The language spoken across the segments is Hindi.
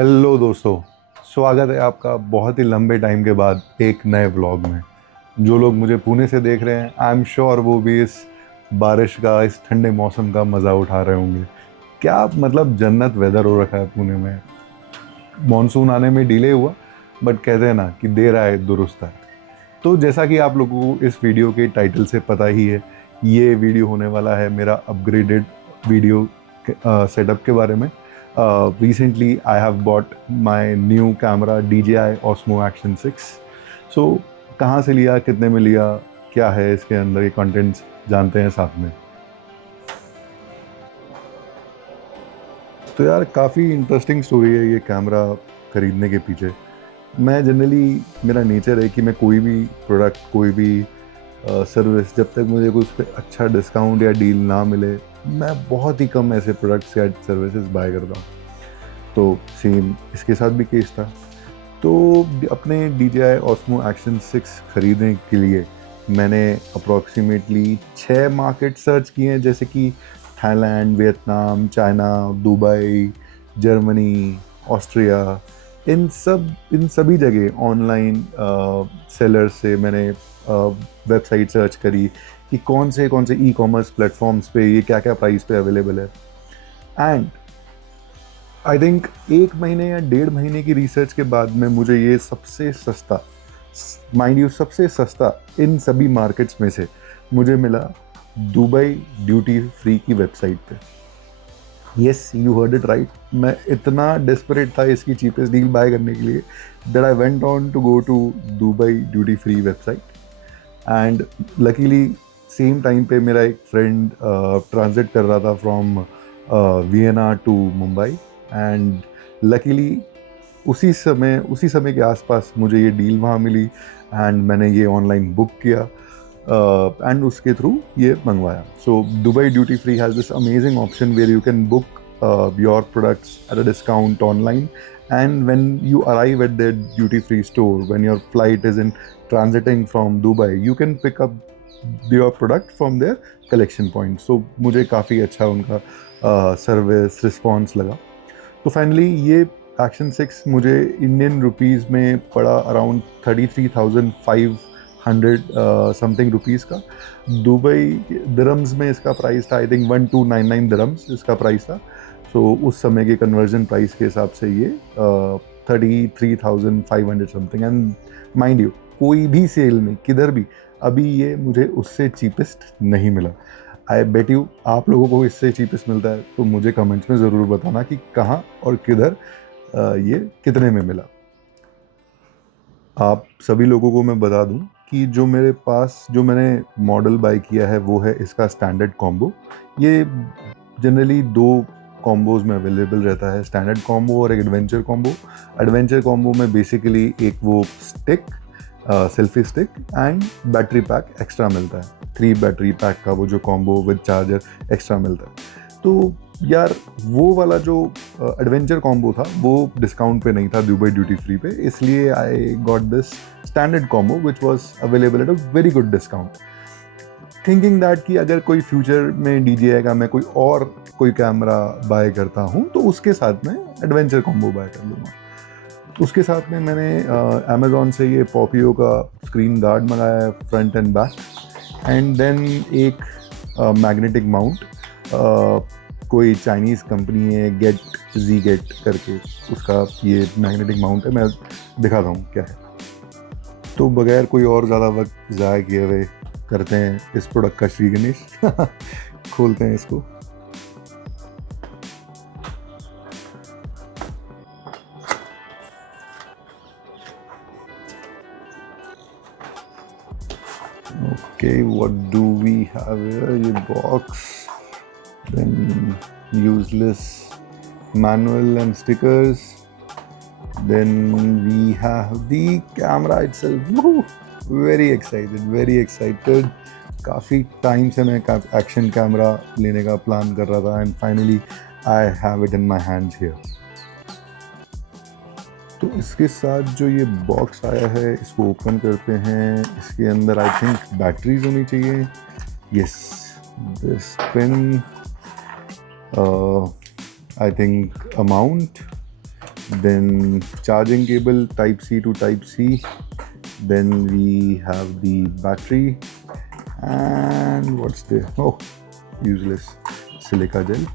हेलो दोस्तों, स्वागत है आपका बहुत ही लंबे टाइम के बाद एक नए व्लॉग में। जो लोग मुझे पुणे से देख रहे हैं, आई एम श्योर वो भी इस बारिश का, इस ठंडे मौसम का मज़ा उठा रहे होंगे। क्या मतलब जन्नत वेदर हो रखा है पुणे में। मॉनसून आने में डिले हुआ, बट कहते हैं ना कि देर आए दुरुस्त आए। तो जैसा कि आप लोगों को इस वीडियो के टाइटल से पता ही है, ये वीडियो होने वाला है मेरा अपग्रेडेड वीडियो सेटअप के बारे में। Recently I have bought my new camera DJI Osmo Action 6। सो कहाँ से लिया, कितने में लिया, क्या है इसके अंदर, ये कंटेंट्स जानते हैं साथ में। तो यार काफ़ी इंटरेस्टिंग स्टोरी है ये कैमरा खरीदने के पीछे। मैं जनरली, मेरा नेचर है कि मैं कोई भी प्रोडक्ट, कोई भी सर्विस, जब तक मुझे कोई उस पर अच्छा डिस्काउंट या डील ना मिले, मैं बहुत ही कम ऐसे प्रोडक्ट्स या सर्विसेज बाय करता हूँ। तो सेम इसके साथ भी केस था। तो अपने DJI Osmo Action 6 खरीदने के लिए मैंने अप्रॉक्सीमेटली 6 मार्केट सर्च किए हैं, जैसे कि Thailand, Vietnam, China, Dubai, Germany, Austria. इन सभी जगह ऑनलाइन सेलर से मैंने वेबसाइट सर्च करी कि कौन से ई-कॉमर्स प्लेटफॉर्म्स पे ये क्या क्या प्राइस पे अवेलेबल है। एंड आई थिंक 1 महीने या 1.5 महीने की रिसर्च के बाद में मुझे ये सबसे सस्ता, माइंड यू सबसे सस्ता इन सभी मार्केट्स में से मुझे मिला दुबई ड्यूटी फ्री की वेबसाइट पे। Yes, you heard it right. मैं इतना डेस्परेट था इसकी चीपेस्ट डील बाय करने के लिए that I went on to go to Dubai duty free website. And luckily same time पे मेरा एक फ्रेंड ट्रांजिट कर रहा था from Vienna to Mumbai. And luckily उसी समय के आसपास मुझे ये डील वहाँ मिली एंड मैंने ये ऑनलाइन बुक किया एंड उसके थ्रू ये मंगवाया। So Dubai duty free has this amazing option where you can book your products at a discount online, and when you arrive at their duty free store, when your flight is in transiting from Dubai, you can pick up your product from their collection point. So मुझे काफ़ी अच्छा उनका सर्विस रिस्पॉन्स लगा। तो फाइनली ये एक्शन 6 मुझे इंडियन रुपीज़ में पड़ा अराउंड 33,500 समथिंग रुपीज़ का। दुबई दिरम्स में इसका प्राइस था आई थिंक 1299 दिरम्स इसका प्राइस था। सो उस समय के कन्वर्जन प्राइस के हिसाब से ये 33,500 समथिंग। एंड माइंड यू, कोई भी सेल में किधर भी अभी ये मुझे उससे चीपेस्ट नहीं मिला। आई बेट यू आप लोगों को इससे चीपेस्ट मिलता है तो मुझे कमेंट्स में ज़रूर बताना कि कहाँ और किधर ये कितने में मिला। आप सभी लोगों को मैं बता दूं कि जो मेरे पास जो मैंने मॉडल बाय किया है वो है इसका स्टैंडर्ड कॉम्बो। ये जनरली 2 कॉम्बोज में अवेलेबल रहता है, स्टैंडर्ड कॉम्बो और एक एडवेंचर कॉम्बो। एडवेंचर कॉम्बो में बेसिकली एक वो stick, selfie stick and battery pack extra मिलता है। 3 बैटरी पैक का वो जो कॉम्बो विद चार्जर एक्स्ट्रा मिलता है। तो यार वो वाला जो एडवेंचर कॉम्बो था वो डिस्काउंट पे नहीं था दुबई ड्यूटी फ्री पे, इसलिए I got this standard combo which was available at a very good discount, thinking that कि अगर कोई फ्यूचर में DJI का मैं कोई कैमरा बाय करता हूँ तो उसके साथ में एडवेंचर कॉम्बो बाय कर लूँगा। उसके साथ में मैंने अमेज़ॉन से ये पॉपियो का स्क्रीन गार्ड मंगाया है, front and back. And then एक मैग्नेटिक माउंट, कोई चाइनीज़ कंपनी है गेट करके, उसका ये मैग्नेटिक माउंट है। मैं दिखाता हूँ क्या है। तो बगैर कोई और ज़्यादा वक्त ज़ाया किए हुए करते हैं इस प्रोडक्ट का श्री गणेश। खोलते हैं इसको। Okay, what do we have here? ये box, then useless manual and stickers, then we have the camera itself. Woo! very excited. काफ़ी टाइम से मैं एक्शन कैमरा लेने का प्लान कर रहा था and finally I have it in my hands here. तो इसके साथ जो ये बॉक्स आया है इसको ओपन करते हैं। इसके अंदर आई थिंक बैटरीज होनी चाहिए। Yes, this pin, I think amount, then charging cable type C to type C, then we have the battery, and what's there, oh useless silica gel.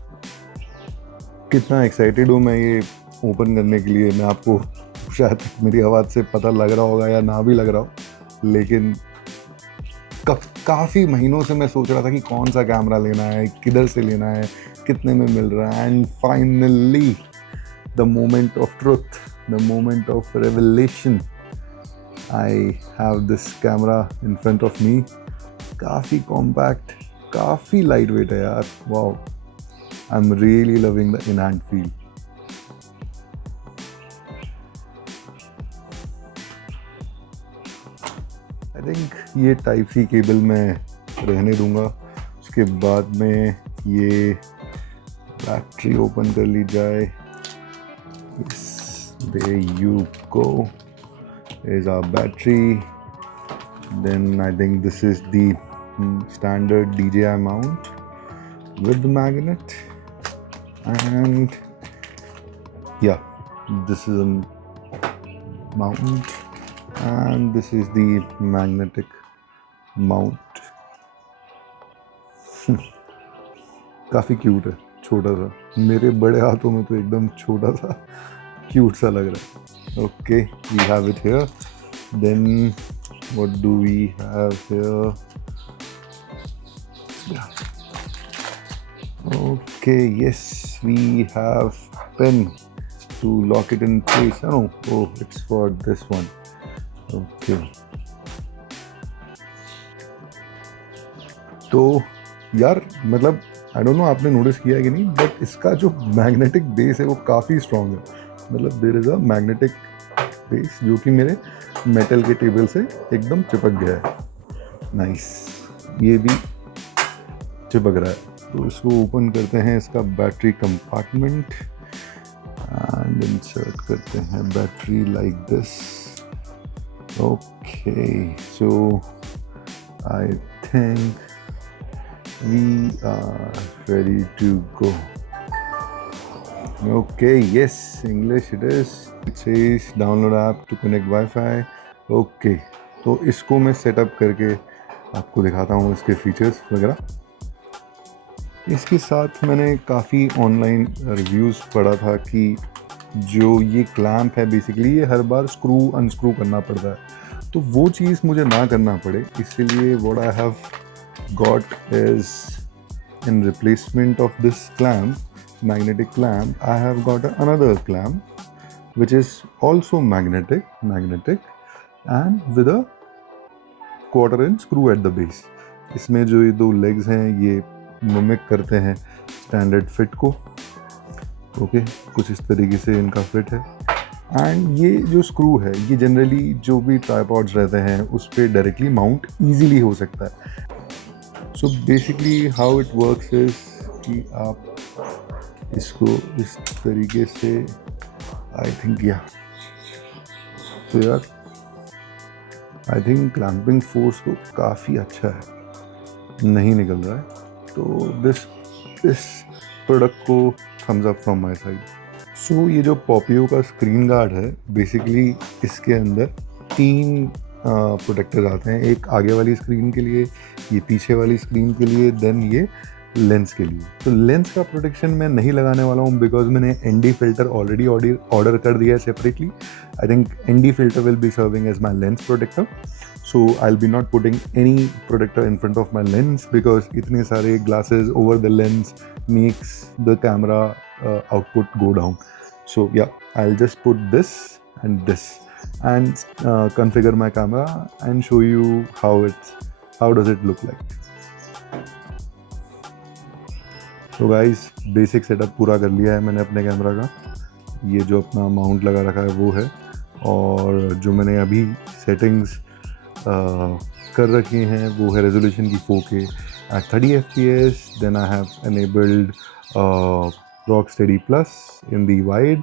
कितना एक्साइटेड हूँ मैं ये ओपन करने के लिए, मैं आपको शायद मेरी आवाज़ से पता लग रहा होगा या ना भी लग रहा हो, लेकिन काफ़ी महीनों से मैं सोच रहा था कि कौन सा कैमरा लेना है, किधर से लेना है, कितने में मिल रहा है, and finally the moment of truth, the moment of revelation, I have this camera in front of me. काफ़ी कॉम्पैक्ट, काफ़ी लाइट वेट है यार. Wow, I am really loving the in hand feel. I think ये टाइप सी केबल मैं रहने दूंगा. उसके बाद में ये बैटरी ओपन कर ली जाए. There you go. Is our battery. Then I think this is the standard DJI mount with the magnet, and yeah, this is a mount, and this is the magnetic mount. काफ़ी क्यूट है, छोटा सा. मेरे बड़े हाथों में तो एकदम छोटा सा क्यूट सा लग रहा है. Okay, we have it here. Then what do we have here? Okay, yes, we have pen to lock it in place. Oh, it's for this one. Okay, तो यार मतलब आई डोंट नो आपने नोटिस किया कि नहीं, बट इसका जो मैग्नेटिक बेस है वो काफ़ी स्ट्रॉन्ग है. मतलब there is a magnetic base जो कि मेरे मेटल के टेबल से एकदम चिपक गया है. नाइस, ये भी चिपक रहा है. तो इसको ओपन करते हैं, इसका बैटरी कंपार्टमेंट, एंड इंसर्ट करते हैं battery like this. Okay, so I think we are ready to go. Okay, yes, English it is. It says download app to connect Wi-Fi. Okay, तो इसको मैं सेटअप करके आपको दिखाता हूँ इसके फीचर्स वगैरह. इसके साथ मैंने काफ़ी ऑनलाइन रिव्यूज़ पढ़ा था कि जो ये क्लैम्प है बेसिकली ये हर बार स्क्रू अनस्क्रू करना पड़ता है, तो वो चीज़ मुझे ना करना पड़े, इसीलिए what I have got is, in replacement of this clamp, magnetic clamp, I have got another clamp which is also magnetic and with a 1/4 inch screw at the base. इसमें जो ये दो legs हैं ये मिमिक करते हैं स्टैंडर्ड फिट को. ओके, कुछ इस तरीके से इनका फिट है. एंड ये जो स्क्रू है ये जनरली जो भी ट्राइपॉड्स रहते हैं उस पर डायरेक्टली माउंट ईजिली हो सकता है. So basically how it works is कि आप इसको इस तरीके से, आई थिंक या तो यार आई थिंक क्लैंपिंग फोर्स तो काफ़ी अच्छा है, नहीं निकल रहा है. तो दिस प्रोडक्ट को thumbs up from my side. So ये जो पॉपियो का स्क्रीन गार्ड है बेसिकली इसके अंदर 3 प्रोटेक्टर आते हैं. एक आगे वाली स्क्रीन के लिए, ये पीछे वाली स्क्रीन के लिए, देन ये लेंस के लिए. तो लेंस का प्रोटेक्शन मैं नहीं लगाने वाला हूँ बिकॉज मैंने ND फिल्टर ऑलरेडी ऑर्डर कर दिया है separately. I think ND filter will be serving as my lens protector. So I will be not putting any protector in front of my lens because इतने सारे glasses over the lens makes the camera output go down. So yeah, I'll just put this and this and configure my camera and show you how does it look like. So guys, basic setup पूरा कर लिया है मैंने अपने कैमरा का. ये जो अपना माउंट लगा रखा है वो है, और जो मैंने अभी सेटिंग्स कर रखी हैं वो है रेजोल्यूशन की 4K at 30 FPS. Then I have enabled Rocksteady Plus in the wide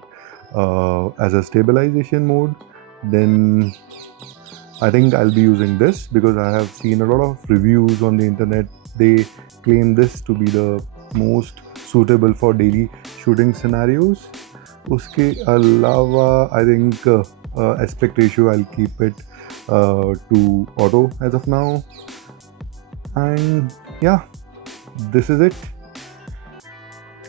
as a stabilization mode. Then I think I'll be using this because I have seen a lot of reviews on the internet. They claim this to be the most suitable for daily shooting scenarios. उसके अलावा I think aspect ratio I keep it to auto as of now and या दिस इज़ इट।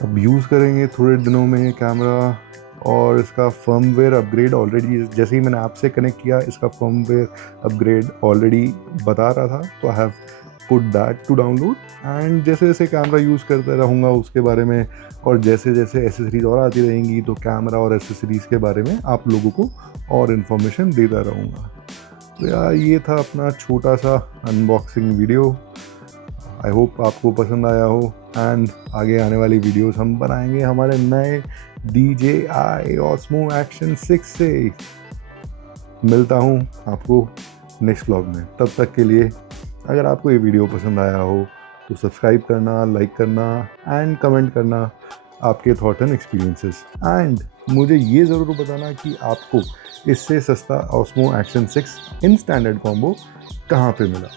अब यूज़ करेंगे थोड़े दिनों में ये कैमरा, और इसका फर्मवेयर अपग्रेड ऑलरेडी, जैसे ही मैंने आपसे कनेक्ट किया इसका फर्मवेयर अपग्रेड ऑलरेडी बता रहा था, तो I have put that to download. And जैसे जैसे कैमरा यूज़ करता रहूँगा उसके बारे में, और जैसे जैसे एसेसरीज और आती रहेंगी तो कैमरा और एसेसरीज़ के बारे में आप लोगों को और इन्फॉर्मेशन देता रहूँगा। तो यार ये था अपना छोटा सा अनबॉक्सिंग वीडियो। आई होप आपको पसंद आया हो, एंड आगे आने वाली वीडियोस हम बनाएंगे हमारे नए DJI Osmo Action 6 से। मिलता हूँ आपको नेक्स्ट व्लॉग में, तब तक के लिए अगर आपको ये वीडियो पसंद आया हो तो सब्सक्राइब करना, लाइक करना एंड कमेंट करना आपके थॉट एंड एक्सपीरियंसेस, एंड मुझे ये ज़रूर बताना कि आपको इससे सस्ता Osmo Action 6 in standard combo कहाँ पे मिला।